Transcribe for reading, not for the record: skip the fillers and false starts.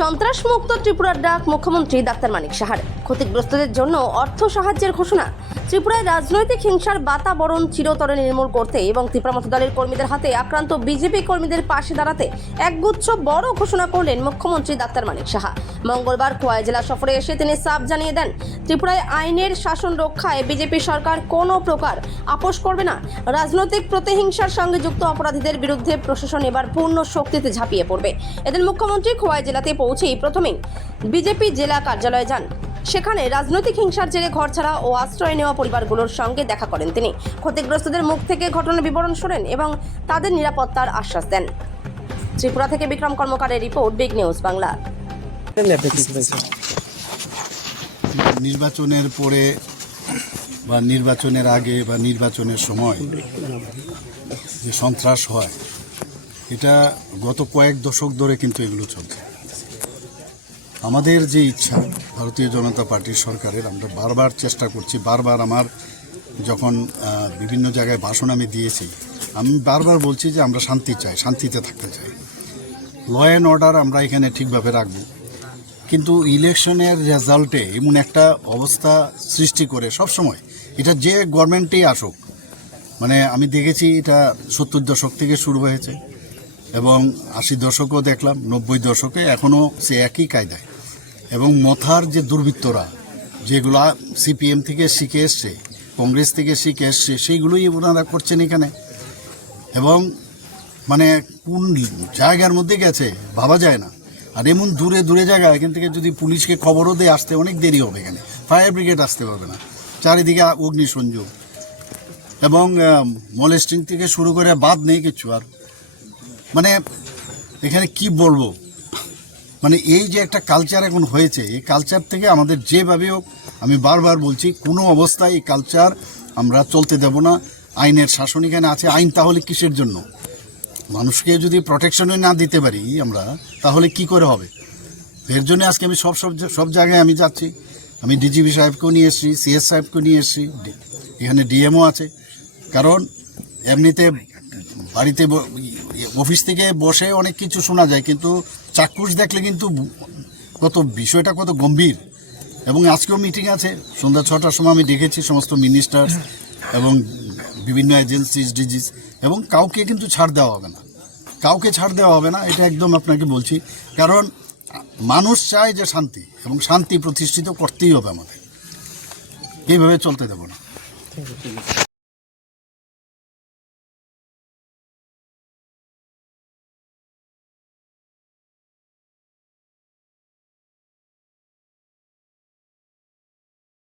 সন্ত্রাসমুক্ত ত্রিপুরার ডাক মুখ্যমন্ত্রী ডাক্তার মানিক সাহার। ক্ষতিগ্রস্তদের জন্য অর্থ সাহায্যের ঘোষণা। ত্রিপুরায় রাজনৈতিক হিংসার বাতাবরণ চিরতরে নির্মূল করতে এবং ত্রিপুরা মতো দলের কর্মীদের হাতে আক্রান্ত বিজেপি কর্মীদের পাশে দাঁড়াতে একগুচ্ছ বড় ঘোষণা করলেন মুখ্যমন্ত্রী ডাক্তার মানিক সাহা। মঙ্গলবার খোয়াই জেলা সফরে এসে তিনি সাফ জানিয়ে দেন, ত্রিপুরায় আইনের শাসন রক্ষায় বিজেপি সরকার কোনো প্রকার আপোষ করবে না। রাজনৈতিক প্রতিহিংসার সঙ্গে যুক্ত অপরাধীদের বিরুদ্ধে প্রশাসন এবার পূর্ণ শক্তিতে ঝাঁপিয়ে পড়বে। এদিন মুখ্যমন্ত্রী খোয়াই জেলাতে পৌঁছেই প্রথমেই বিজেপি জেলা কার্যালয়ে যান। সেখানে রাজনৈতিক হিংসার জেরে ঘরছাড়া ও আশ্রয় নেওয়া পরিবারগুলোর সঙ্গে দেখা করেন তিনি। ক্ষতিগ্রস্তদের মুখ থেকে ঘটনার বিবরণ শোনেন এবং তাদের নিরাপত্তার আশ্বাস দেন। ত্রিপুরা থেকে বিক্রম কর্মকারের রিপোর্ট, বিগ নিউজ বাংলা। নির্বাচনের পরে বা নির্বাচনের আগে বা নির্বাচনের সময় যে সন্ত্রাস হয়, এটা গত কয়েক দশক ধরে কিন্তু এগুলো চলছে। আমাদের যে ইচ্ছা ভারতীয় জনতা পার্টির সরকারের, আমরা বারবার চেষ্টা করছি, বারবার আমার যখন বিভিন্ন জায়গায় ভাষণ আমি দিয়েছি, আমি বারবার বলছি যে আমরা শান্তি চাই, শান্তিতে থাকতে চাই, ল অ্যান্ড অর্ডার আমরা এখানে ঠিকভাবে রাখব। কিন্তু ইলেকশনের রেজাল্টে এমন একটা অবস্থা সৃষ্টি করে সবসময়, এটা যে গভর্নমেন্টেই আসুক, মানে আমি দেখেছি এটা 70 দশক থেকে শুরু হয়েছে এবং 80 দশকও দেখলাম, 90 দশকে এখনও সে একই কায়দায়। এবং মথার যে দুর্বৃত্তরা যেগুলা সিপিএম থেকে শিখে এসছে, কংগ্রেস থেকে শিখে এসছে, সেইগুলোই ওনারা করছেন এখানে। এবং মানে কোন জায়গার মধ্যে গেছে ভাবা যায় না। আর এমন দূরে দূরে জায়গা, এখান থেকে যদি পুলিশকে খবরও দিয়ে আসতে অনেক দেরি হবে, এখানে ফায়ার ব্রিগেড আসতে পারবে না, চারিদিকে অগ্নিসংযোগ এবং মলেস্টিং থেকে শুরু করে বাদ নেই কিছু। আর মানে এখানে কি বলবো, মানে এই যে একটা কালচার এখন হয়েছে, এই কালচার থেকে আমাদের যেভাবে হোক, আমি বারবার বলছি, কোনো অবস্থায় এই কালচার আমরা চলতে দেব না। আইনের শাসন এখানে আছে, আইন তাহলে কিসের জন্য? মানুষকে যদি প্রোটেকশনে না দিতে পারি আমরা, তাহলে কি করে হবে? এর জন্য আজকে আমি সব জায়গায় আমি যাচ্ছি। আমি ডিজিপি সাহেবকেও নিয়ে এসেছি, সিএস সাহেবকেও নিয়ে এসেছি, এখানে ডিএমও আছে। কারণ এমনিতে বাড়িতে অফিস থেকে বসে অনেক কিছু শোনা যায়, কিন্তু চাক্ষুষ দেখলে কিন্তু বিষয়টা কত গম্ভীর। এবং আজকেও মিটিং আছে সন্ধ্যা 6টার সময়, আমি ডেকেছি সমস্ত মিনিস্টার এবং বিভিন্ন এজেন্সিস, ডিজিস, এবং কাউকে কিন্তু ছাড় দেওয়া হবে না, কাউকে ছাড় দেওয়া হবে না, এটা একদম আপনাকে বলছি। কারণ মানুষ চায় যে শান্তি, এবং শান্তি প্রতিষ্ঠিত করতেই হবে আমাদের, এইভাবে চলতে দেব না।